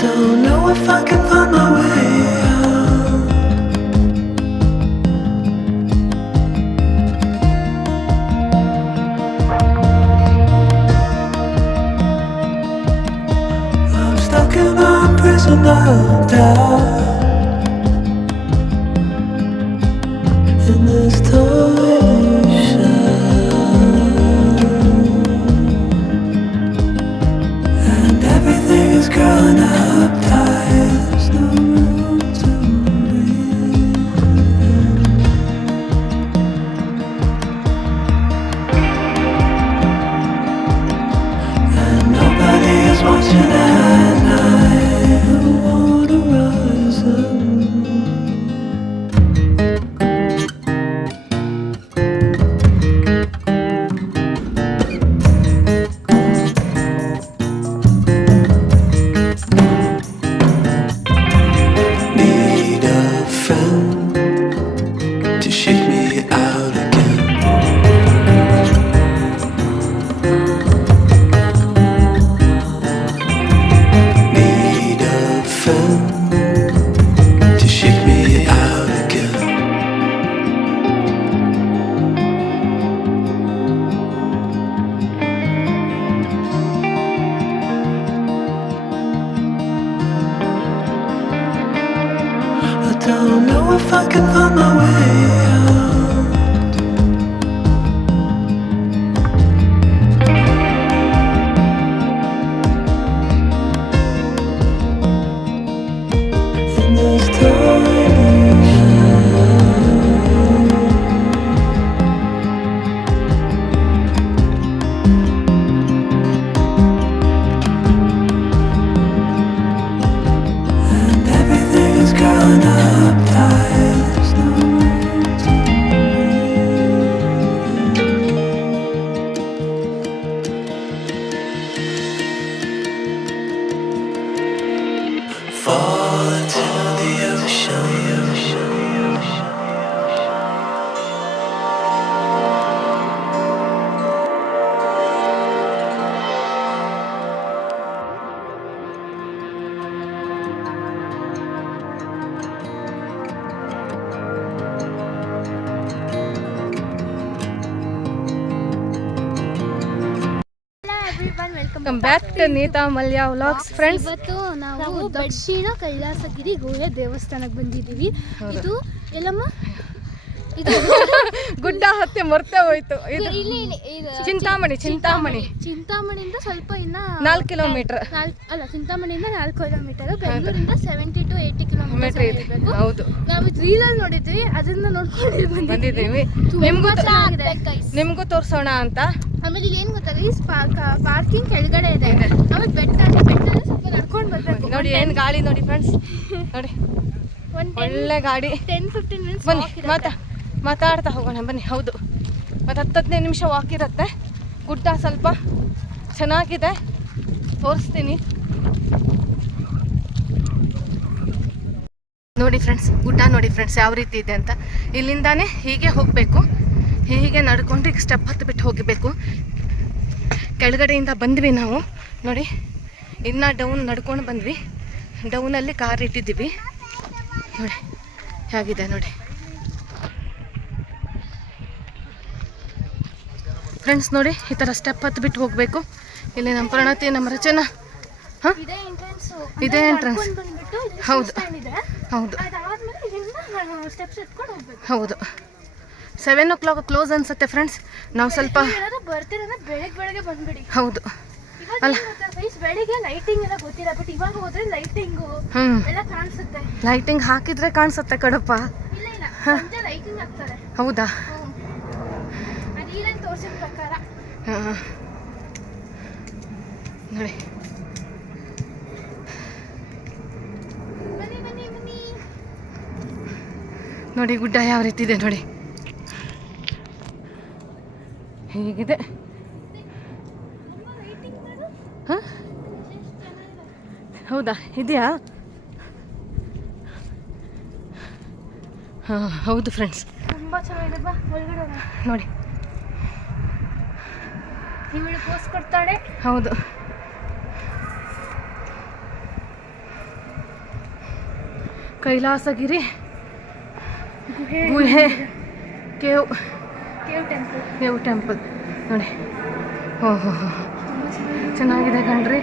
don't know if I can find my way out. I'm stuck in a prison of doubt. In this torsion, and everything is growing up tight. There's no room to breathe. And nobody is watching at night. Who wanna rise up? Need a friend to shake me out again. Need a friend to shake me out again. I don't know if I can find my way out. In this torsion, and everything is growing up tight. There's no room to breathe. Fall into the ocean. Welcome back to Neeta Mallya vlogs friends. ಇವತ್ತು ನಾವು ದಕ್ಷಿಣ ಕೈಲಾಸಗಿರಿ ಗುಹೆ ದೇವಸ್ಥಾನಕ್ಕೆ ಬಂದಿದ್ದೀವಿ. ಇದು ಎಲ್ಲಮ್ಮ ಇದು ಗುಡ್ಡ ಹತ್ತಿ ಮರ್ತೇ ಹೋಯ್ತು. ಇದು ಇಲ್ಲಿ ಚಿಂತಾಮಣಿ ಚಿಂತಾಮಣಿಯಿಂದ ಸ್ವಲ್ಪ ಇನ್ನ 4 ಕಿಲೋಮೀಟರ್. ಅಲ್ಲ, ಚಿಂತಾಮಣಿಯಿಂದ 4 ಕಿಲೋಮೀಟರ್, ಬೆಂಗಳೂರಿಂದ 70 to 80 ಕಿಲೋಮೀಟರ್ ಇದೆ. ಹೌದು, ನಾವು ರೀಲಲ್ಲಿ ನೋಡಿದ್ವಿ, ಅದನ್ನ ನೋಡ್ಕೊಂಡು ಬಂದಿದ್ದೀವಿ. ನಿಮ್ಗೂ ತೋರ್ಸೋಣ ಅಂತ. ಆಮೇಲೆ ಇಲ್ಲಿ ಏನ್ ಗೊತ್ತಾಗ, ಪಾರ್ಕಿಂಗ್ ಕೆಳಗಡೆ ಇದೆ. ಆಮೇಲೆ ಬೆಟ್ಟ ಸ್ವಲ್ಪ ನಡ್ಕೊಂಡು ಬರ್ಬೇಕು. ನೋಡಿ ಏನ್ ಗಾಳಿ ನೋಡಿ ಫ್ರೆಂಡ್ಸ್, ನೋಡಿ ಒಳ್ಳೆ ಗಾಡಿ. 10-15 ಮಿನಿಟ್ಸ್ ಬನ್ನಿ ಮಾತಾಡ್ತಾ ಹೋಗೋಣ ಬನ್ನಿ. ಹೌದು, ಮತ್ತು 10-15 ನಿಮಿಷ ವಾಕ್ ಇರುತ್ತೆ. ಗುಡ್ಡ ಸ್ವಲ್ಪ ಚೆನ್ನಾಗಿದೆ, ತೋರಿಸ್ತೀನಿ ನೋಡಿ ಫ್ರೆಂಡ್ಸ್. ಗುಡ್ಡ ನೋಡಿ ಫ್ರೆಂಡ್ಸ್ ಯಾವ ರೀತಿ ಇದೆ ಅಂತ. ಇಲ್ಲಿಂದಾನೇ ಹೀಗೆ ಹೋಗಬೇಕು, ಹೀಗೆ ನಡ್ಕೊಂಡು ಈಗ ಸ್ಟೆಪ್ ಹತ್ತಿಬಿಟ್ಟು ಹೋಗಬೇಕು. ಕೆಳಗಡೆಯಿಂದ ಬಂದ್ವಿ ನಾವು ನೋಡಿ, ಇನ್ನು ಡೌನ್ ನಡ್ಕೊಂಡು ಬಂದ್ವಿ. ಡೌನಲ್ಲಿ ಕಾರ್ ಇಟ್ಟಿದ್ದೀವಿ ನೋಡಿ ಹೇಗಿದೆ ನೋಡಿ ಫ್ರೆಂಡ್ಸ್. ನೋಡಿ ಈ ಥರ ಸ್ಟೆಪ್ ಹತ್ತಿಬಿಟ್ಟು ಹೋಗಬೇಕು. ಇಲ್ಲಿ ನಮ್ಮ ಪ್ರಣತಿ, ನಮ್ಮ ರಚನಾ, ಹಾಂ ಇದೇ ಎಂಟ್ರೆನ್ಸ್. ಹೌದು ಹೌದು ಹೌದು. 7 o'clock ಕ್ಲೋಸ್ ಅನ್ಸುತ್ತೆ ಫ್ರೆಂಡ್ಸ್. ನಾವು ಸ್ವಲ್ಪ ಬೆಳಗ್ಗೆ ಬಂದ್ಬಿಡಿ. ಹೌದು ಅಲ್ಲ, ಬೆಳಿಗ್ಗೆ ಲೈಟಿಂಗ್ ಎಲ್ಲ ಗೊತ್ತಿಲ್ಲ, ಬಟ್ ಇವಾಗ ಹೋದ್ರೆ ಲೈಟಿಂಗ್ ಎಲ್ಲ ಕಾಣಿಸುತ್ತೆ. ಲೈಟಿಂಗ್ ಹಾಕಿದ್ರೆ ಕಾಣಿಸುತ್ತೆ ಕಡಪ. ಇಲ್ಲ ಸಂಜೆ ಲೈಟಿಂಗ್ ಹಾಕ್ತಾರೆ. ಹೌದಾ? ಅದೇನು ತೋರಿಸಿದ ಪ್ರಕಾರ ನೋಡಿ ನೋಡಿ ಗುಡ್ಡ ಯಾವ ರೀತಿ ಇದೆ ನೋಡಿ, ಹೇಗಿದೆ. ಹಾಂ ಹೌದಾ, ಇದೆಯಾ? ಹಾಂ ಹೌದು ಫ್ರೆಂಡ್ಸ್, ತುಂಬ ಚೆನ್ನಾಗಿದೆ. ಬಾ ಒಳಗಡೆ ನೋಡಿ, ಇವಳು ಪೋಸ್ ಕೊಡ್ತಾಳೆ. ಹೌದು ಕೈಲಾಸಗಿರಿ ಗುಹೆ ಕೇವ್ ಟೆಂಪಲ್. ಕೇವ್ ಟೆಂಪಲ್ ನೋಡಿ. ಓಹೋ ಚೆನ್ನಾಗಿದೆ ಕಣ್ರಿ.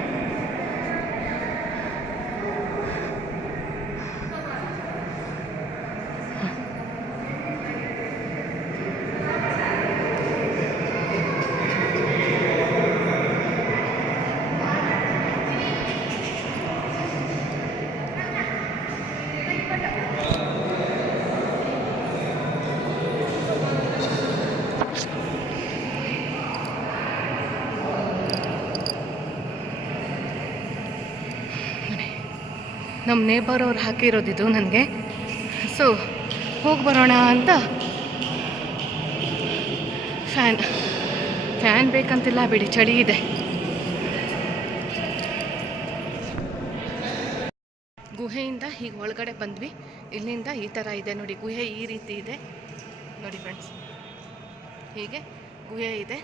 ನಮ್ಮ ನೇಬರ್ ಅವ್ರು ಹಾಕಿರೋದಿದು ನನಗೆ. ಸೊ ಹೋಗಿ ಬರೋಣ ಅಂತ. ಫ್ಯಾನ್ ಬೇಕಂತಿಲ್ಲ ಬಿಡಿ, ಚಳಿ ಇದೆ. ಗುಹೆಯಿಂದ ಹೀಗೆ ಒಳಗಡೆ ಬಂದ್ವಿ. ಇಲ್ಲಿಂದ ಈ ಥರ ಇದೆ ನೋಡಿ, ಗುಹೆ ಈ ರೀತಿ ಇದೆ ನೋಡಿ ಫ್ರೆಂಡ್ಸ್. ಹೀಗೆ ಗುಹೆ ಇದೆ.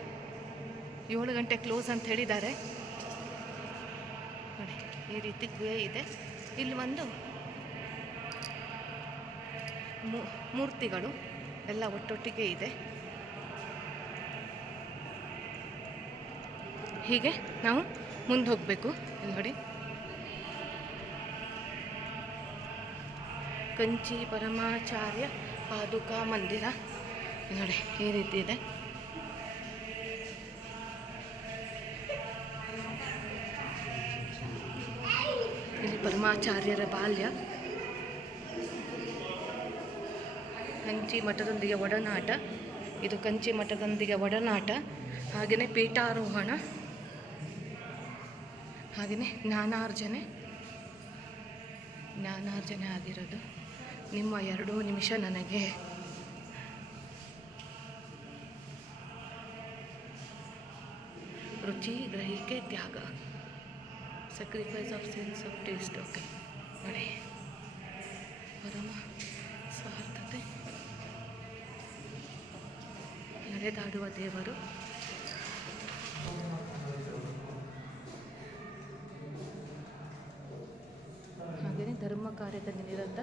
7 ಗಂಟೆ ಕ್ಲೋಸ್ ಅಂತ ಹೇಳಿದ್ದಾರೆ ನೋಡಿ. ಈ ರೀತಿ ಗುಹೆ ಇದೆ. ಇಲ್ಲಿ ಒಂದು ಮೂರ್ತಿಗಳು ಎಲ್ಲ ಒಟ್ಟೊಟ್ಟಿಗೆ ಇದೆ. ಹೀಗೆ ನಾವು ಮುಂದೆ ಹೋಗಬೇಕು. ಇಲ್ಲಿ ನೋಡಿ, ಕಂಚಿ ಪರಮಾಚಾರ್ಯ ಪಾದುಕಾ ಮಂದಿರ ನೋಡಿ, ಈ ರೀತಿ ಇದೆ. ಇಲ್ಲಿ ಪರಮಾಚಾರ್ಯರ ಬಾಲ್ಯ, ಕಂಚಿ ಮಠದೊಂದಿಗೆ ಒಡನಾಟ, ಇದು ಕಂಚಿ ಮಠದೊಂದಿಗೆ ಒಡನಾಟ. ಹಾಗೆಯೇ ಪೀಠಾರೋಹಣ, ಹಾಗೆಯೇ ಜ್ಞಾನಾರ್ಜನೆ ಆಗಿರೋದು. ನಿಮ್ಮ 2 ನಿಮಿಷ ನನಗೆ. ರುಚಿ, ಗ್ರಹಿಕೆ, ತ್ಯಾಗ, sacrifice of sense of taste. Okay ನೋಡಿ, ಪರಮ ಸ್ವಾರ್ಥತೆ, ನಡೆದಾಡುವ ದೇವರು. ಹಾಗೆಯೇ ಧರ್ಮ ಕಾರ್ಯದಲ್ಲಿ ನಿರತ,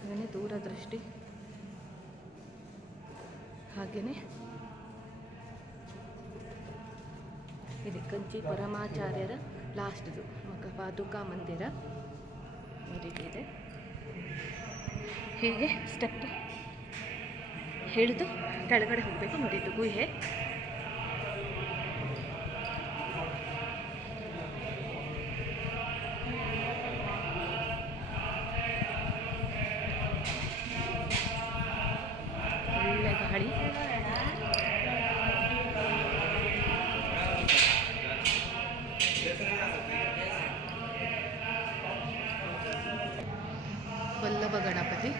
ಹಾಗೆಯೇ ದೂರದೃಷ್ಟಿ, ಹಾಗೆಯೇ ಇಲ್ಲಿ ಕಂಚಿ ಪರಮಾಚಾರ್ಯರ ಲಾಸ್ಟ್ದು ಪಾದುಕಾ ಮಂದಿರ ಈ ರೀತಿ ಇದೆ. ಹೀಗೆ ಸ್ಟೆಪ್ ಹಿಡಿದು ಕೆಳಗಡೆ ಹೋಗಬೇಕು ನೋಡಿ. ಇದು ಗುಹೆ. ಒಳ್ಳೆ ಗಾಳಿ. ವಲ್ಲಭ ಗಣಪತಿ.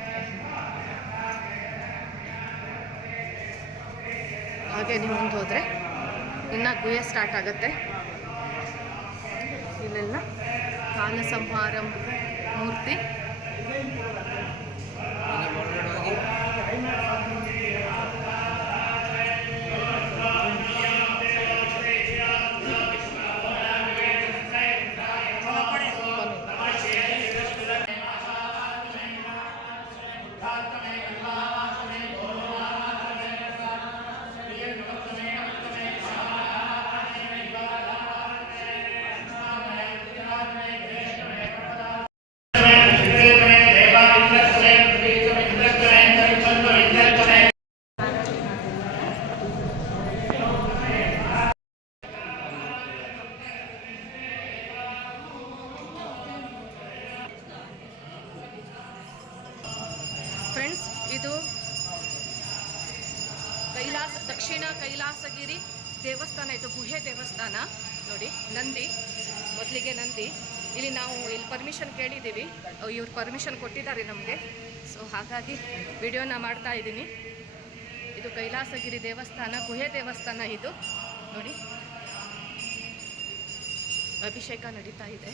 ಹಾಗೆ ನೀವು ಮುಂದೆ ಹೋದರೆ ಇನ್ನು ಗುಹೆ ಸ್ಟಾರ್ಟ್ ಆಗುತ್ತೆ. ಇಲ್ಲೆಲ್ಲ ಕಾಲ ಸಂಹಾರ ಮೂರ್ತಿ. ಫ್ರೆಂಡ್ಸ್, ಇದು ದಕ್ಷಿಣ ಕೈಲಾಸಗಿರಿ ದೇವಸ್ಥಾನ. ಇದು ಗುಹೆ ದೇವಸ್ಥಾನ ನೋಡಿ. ನಂದಿ, ಮೊದಲಿಗೆ ನಂದಿ. ಇಲ್ಲಿ ನಾವು ಇಲ್ಲಿ ಪರ್ಮಿಷನ್ ಕೇಳಿದ್ದೀವಿ, ಇವ್ರು ಪರ್ಮಿಷನ್ ಕೊಟ್ಟಿದ್ದಾರೆ ನಮಗೆ. ಸೊ ಹಾಗಾಗಿ ವಿಡಿಯೋನ ಮಾಡ್ತಾ ಇದ್ದೀನಿ. ಇದು ಕೈಲಾಸಗಿರಿ ದೇವಸ್ಥಾನ, ಗುಹೆ ದೇವಸ್ಥಾನ ಇದು ನೋಡಿ. ಅಭಿಷೇಕ ನಡೀತಾ ಇದೆ.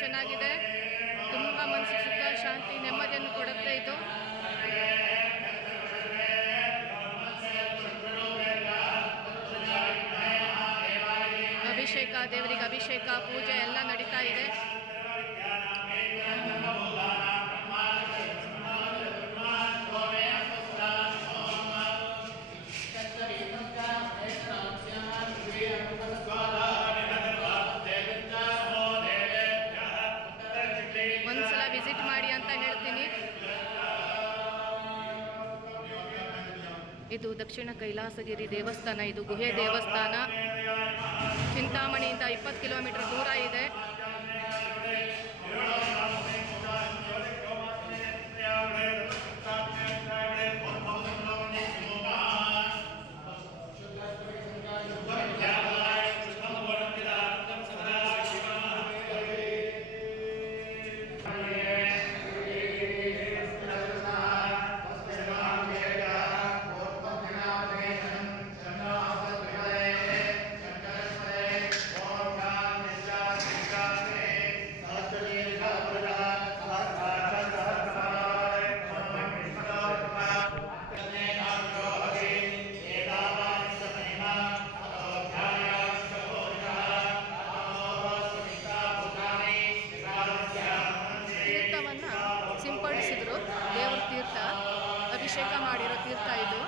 ಚೆನ್ನಾಗಿದೆ. ತುಂಬ ಮನಸ್ಸಿಗೆ ಸುಖ, ಶಾಂತಿ, ನೆಮ್ಮದಿಯನ್ನು ಕೊಡುತ್ತೆ ಇದು. ಅಭಿಷೇಕ, ದೇವರಿಗೆ ಅಭಿಷೇಕ, ಪೂಜೆ ಎಲ್ಲ ನಡೀತಾ ಇದೆ. ಒಂದ್ಸಲ ವಿಸಿಟ್ ಮಾಡಿ ಅಂತ ಹೇಳ್ತೀನಿ. ಇದು ದಕ್ಷಿಣ ಕೈಲಾಸಗಿರಿ ದೇವಸ್ಥಾನ. ಇದು ಗುಹೆ ದೇವಸ್ಥಾನ. ಚಿಂತಾಮಣಿಯಿಂದ 20 ಕಿಲೋಮೀಟರ್ ದೂರ ಇದೆ. ಸಿಂಪಡಿಸಿದ್ರು. ದೇವರ ತೀರ್ಥ, ಅಭಿಷೇಕ ಮಾಡಿರೋ ತೀರ್ಥ ಇದು.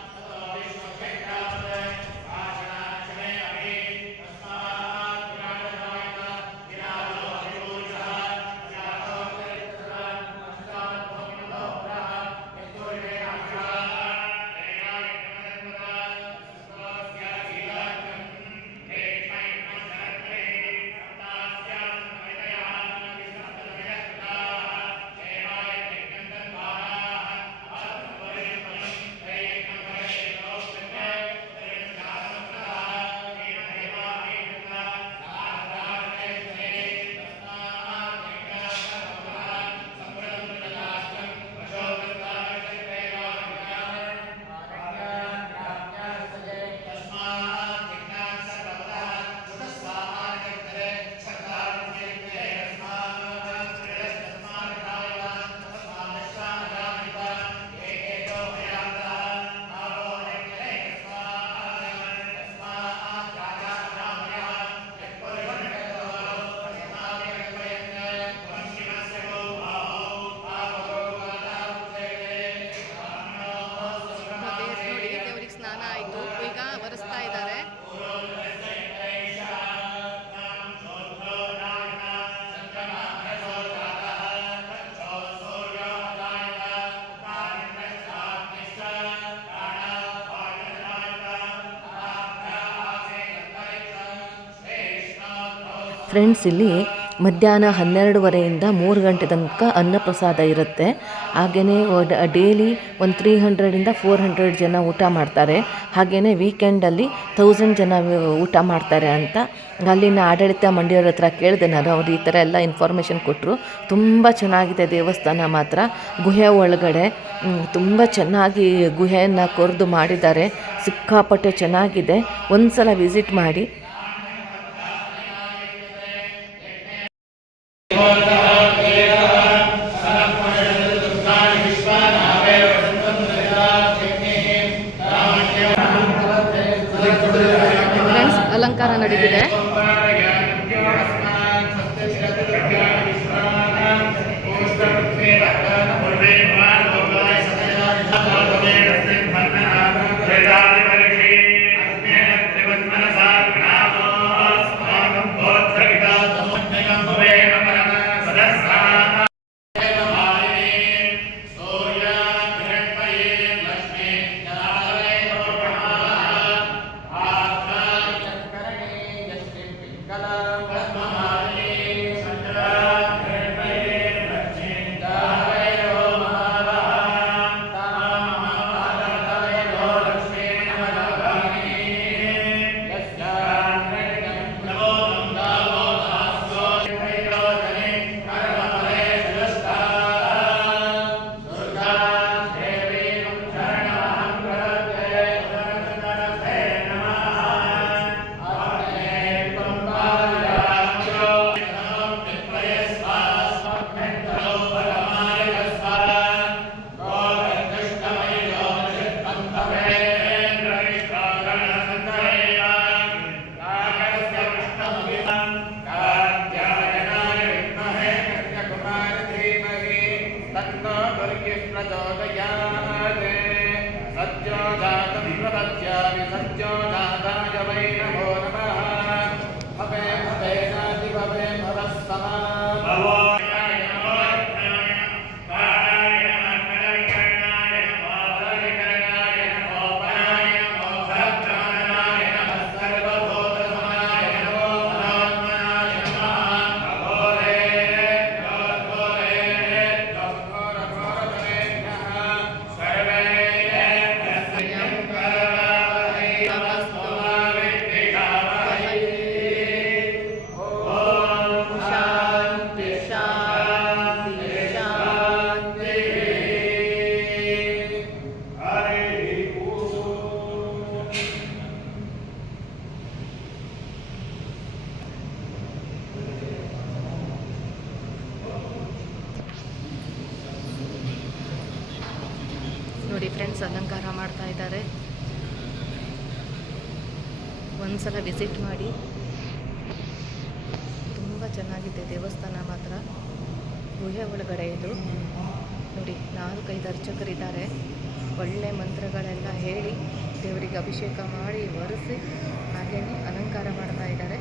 ಫ್ರೆಂಡ್ಸ್, ಇಲ್ಲಿ ಮಧ್ಯಾಹ್ನ 12:30ಯಿಂದ 3 ಗಂಟೆ ತನಕ ಅನ್ನಪ್ರಸಾದ ಇರುತ್ತೆ. ಹಾಗೆಯೇ ಡೈಲಿ ಒಂದು 300ಇಂದ 400 ಜನ ಊಟ ಮಾಡ್ತಾರೆ. ಹಾಗೆಯೇ ವೀಕೆಂಡಲ್ಲಿ 1000 ಜನ ಊಟ ಮಾಡ್ತಾರೆ ಅಂತ ಅಲ್ಲಿನ ಆಡಳಿತ ಮಂಡಿಯವ್ರ ಹತ್ರ ಕೇಳಿದೆ ನಾನು. ಅವ್ರು ಈ ಥರ ಎಲ್ಲ ಇನ್ಫಾರ್ಮೇಷನ್ ಕೊಟ್ಟರು. ತುಂಬ ಚೆನ್ನಾಗಿದೆ ದೇವಸ್ಥಾನ ಮಾತ್ರ. ಗುಹೆ ಒಳಗಡೆ ತುಂಬ ಚೆನ್ನಾಗಿ ಗುಹೆಯನ್ನು ಕೊರೆದು ಮಾಡಿದ್ದಾರೆ. ಸಿಕ್ಕಾಪಟ್ಟೆ ಚೆನ್ನಾಗಿದೆ. ಒಂದು ಸಲ ವಿಸಿಟ್ ಮಾಡಿ. ಅಲಂಕಾರ ನಡೀತಿದೆ. जातं प्रपद्यामि सत्यो जाताय वै नमो नमः भवे भवे नाति भवे भवस्तमा ನೋಡಿ ಫ್ರೆಂಡ್ಸ್, ಅಲಂಕಾರ ಮಾಡ್ತಾ ಇದ್ದಾರೆ. ಒಂದ್ಸಲ ವಿಸಿಟ್ ಮಾಡಿ, ತುಂಬ ಚೆನ್ನಾಗಿದೆ ದೇವಸ್ಥಾನ ಮಾತ್ರ. ಗುಹೆ ಒಳಗಡೆ ಇದು ನೋಡಿ, 4-5 ಅರ್ಚಕರಿದ್ದಾರೆ. ಒಳ್ಳೆ ಮಂತ್ರಗಳೆಲ್ಲ ಹೇಳಿ ದೇವರಿಗೆ ಅಭಿಷೇಕ ಮಾಡಿ ಒರೆಸಿ ಹಾಗೆಯೇ ಅಲಂಕಾರ ಮಾಡ್ತಾ ಇದ್ದಾರೆ.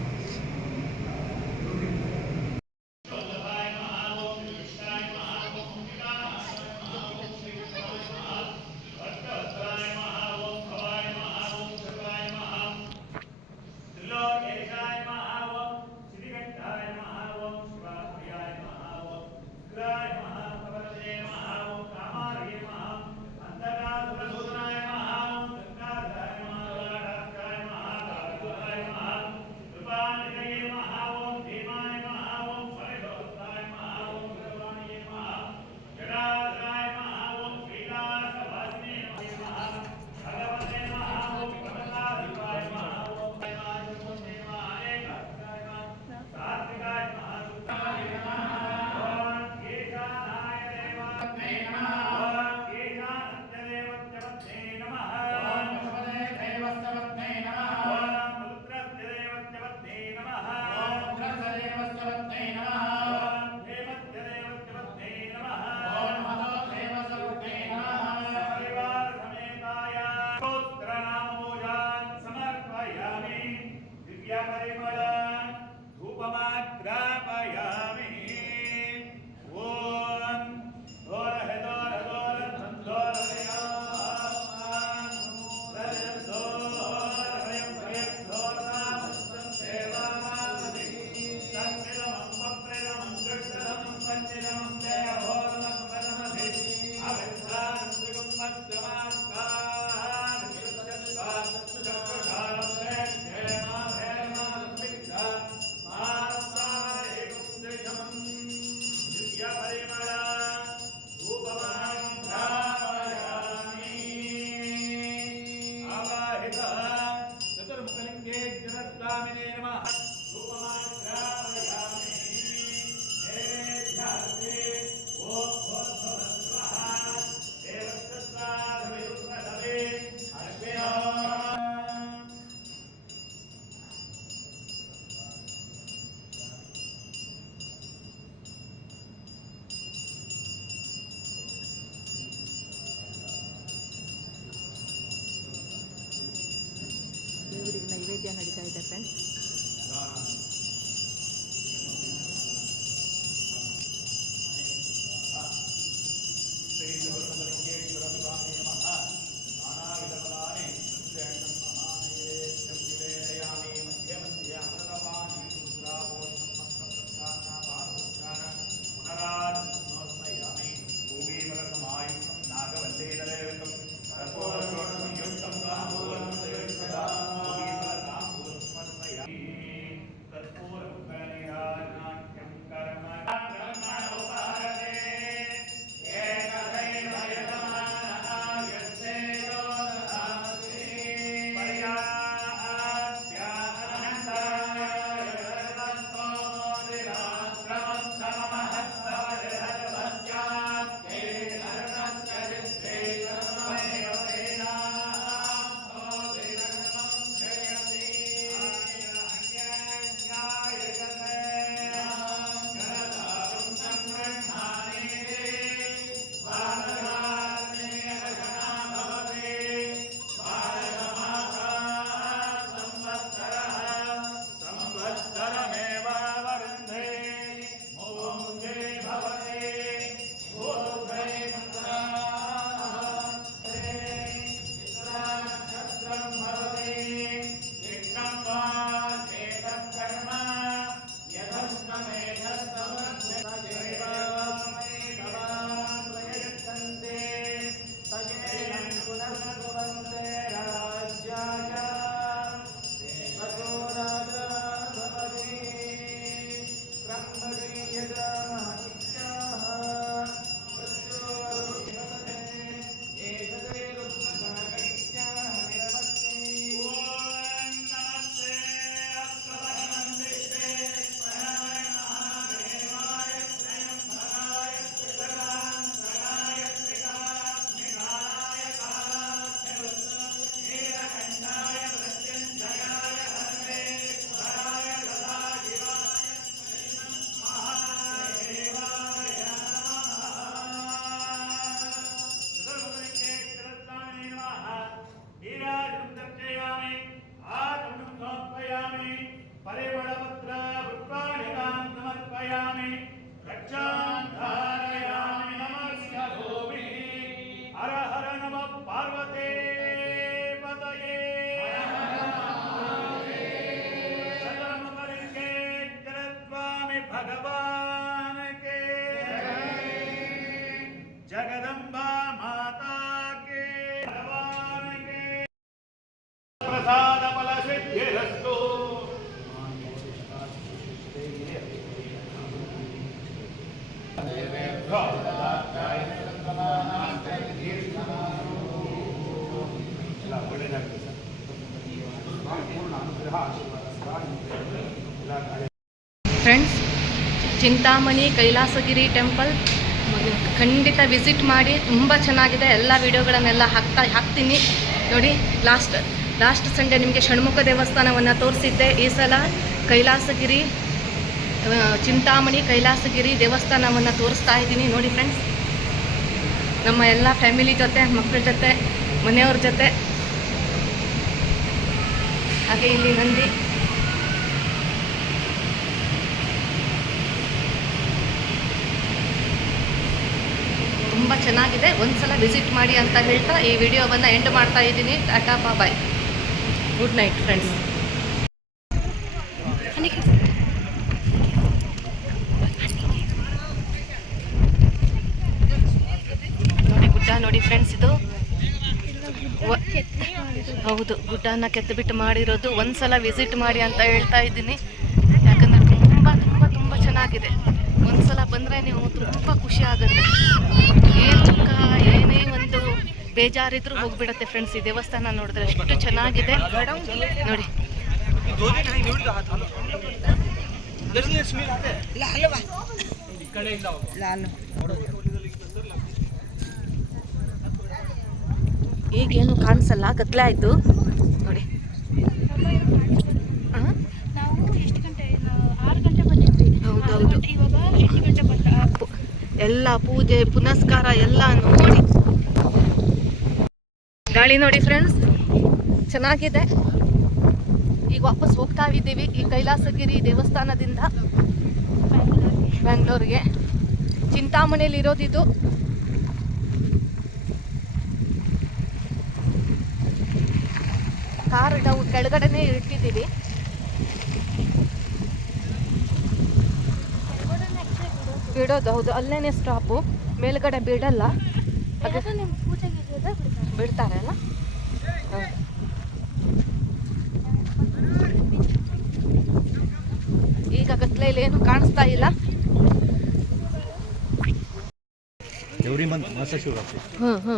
ದೇವರಿಗೆ ನೈವೇದ್ಯ ನಡೀತಾ ಇದೆ ಫ್ರೆಂಡ್ಸ್. परिमलपत्र पुष्पाणिकां समर्पयामि रक्षां धारयामि नमस्य भूमि हर हर नमः पार्वते पतये शतमकलिके जलत्वामि भगवान के जगदम्बा माता के भगवान के प्रसाद फल सिद्धिरस्तु ಫ್ರೆಂಡ್ಸ್, ಚಿಂತಾಮಣಿ ಕೈಲಾಸಗಿರಿ ಟೆಂಪಲ್ ಖಂಡಿತ ವಿಸಿಟ್ ಮಾಡಿ. ತುಂಬ ಚೆನ್ನಾಗಿದೆ. ಎಲ್ಲ ವಿಡಿಯೋಗಳನ್ನೆಲ್ಲ ಹಾಕ್ತೀನಿ ನೋಡಿ. ಲಾಸ್ಟ್ ಸಂಡೇ ನಿಮಗೆ ಷಣ್ಮುಖ ದೇವಸ್ಥಾನವನ್ನು ತೋರಿಸಿದ್ದೆ. ಈ ಸಲ ಕೈಲಾಸಗಿರಿ ಚಿಂತಾಮಣಿ ಕೈಲಾಸಗಿರಿ ದೇವಸ್ಥಾನವನ್ನು ತೋರಿಸ್ತಾ ಇದ್ದೀನಿ ನೋಡಿ ಫ್ರೆಂಡ್ಸ್. ನಮ್ಮ ಎಲ್ಲ ಫ್ಯಾಮಿಲಿ ಜೊತೆ, ಮಕ್ಕಳ ಜೊತೆ, ಮನೆಯವ್ರ ಜೊತೆ. ಹಾಗೆ ಇಲ್ಲಿ ನಂದಿ, ತುಂಬ ಚೆನ್ನಾಗಿದೆ. ಒಂದ್ಸಲ ವಿಸಿಟ್ ಮಾಡಿ ಅಂತ ಹೇಳ್ತಾ ಈ ವಿಡಿಯೋವನ್ನು ಎಂಡ್ ಮಾಡ್ತಾ ಇದ್ದೀನಿ. ಟಾಟಾ ಬಾಯ್, ಗುಡ್ ನೈಟ್ ಫ್ರೆಂಡ್ಸ್. ನೋಡಿ ಗುಡ್ಡ ನೋಡಿ ಫ್ರೆಂಡ್ಸ್, ಇದು ಹೌದು, ಗುಡ್ಡನ ಕೆತ್ತಬಿಟ್ಟು ಮಾಡಿರೋದು. ಒಂದ್ಸಲ ವಿಸಿಟ್ ಮಾಡಿ ಅಂತ ಹೇಳ್ತಾ ಇದ್ದೀನಿ. ಯಾಕಂದರೆ ತುಂಬ ತುಂಬ ತುಂಬ ಚೆನ್ನಾಗಿದೆ. ಒಂದ್ಸಲ ಬಂದರೆ ನೀವು ತುಂಬ ಖುಷಿ ಆಗುತ್ತೆ. ಏನು ದುಃಖ, ಏನೇ ಒಂದು ಬೇಜಾರಿದ್ರೂ ಹೋಗ್ಬಿಡತ್ತೆ ಫ್ರೆಂಡ್ಸ್. ಈ ದೇವಸ್ಥಾನ ನೋಡಿದ್ರೆ ಅಷ್ಟು ಚೆನ್ನಾಗಿದೆ ನೋಡಿ. ಈಗೇನು ಕಾಣಿಸಲ್ಲ, ಕತ್ಲೆ ಆಯಿತು ನೋಡಿ. ನಾವು ಎಷ್ಟು ಗಂಟೆ? 6 ಗಂಟೆ ಬಂದಿದ್ವಿ. ಹೌದೌದು. ಇವಾಗ 8 ಗಂಟೆ ಬಂದ. ಎಲ್ಲ ಪೂಜೆ ಪುನಸ್ಕಾರ ಎಲ್ಲ ನೋಡಿ. ಗಾಳಿ ನೋಡಿ ಫ್ರೆಂಡ್ಸ್, ಚೆನ್ನಾಗಿದೆ. ಈಗ ವಾಪಸ್ ಹೋಗ್ತಾ ಇದ್ದೀವಿ ಈ ಕೈಲಾಸಗಿರಿ ದೇವಸ್ಥಾನದಿಂದ ಬ್ಯಾಂಗ್ಳೂರಿಗೆ. ಚಿಂತಾಮಣಿಯಲ್ಲಿ ಇರೋದಿದು. ಕಾರ್ ನಾವು ಕೆಳಗಡೆನೇ ಇಟ್ಟಿದ್ದೀವಿ. ಬಿಡೋದು ಹೌದು, ಅಲ್ಲೇನೆ ಸ್ಟಾಪು, ಮೇಲ್ಗಡೆ ಬಿಡಲ್ಲ. ಅದು ನಿಮ್ಮ ಪೂಜೆಗೆ ಬಿಡ್ತಾರೆ ಅಲ್ಲ. ಈಗ ಕತ್ಲೆಯಲ್ಲಿ ಏನು ಕಾಣಿಸ್ತಾ ಇಲ್ಲ. एवरी मंथ मासा शिवरात्री ಹ್ಞೂ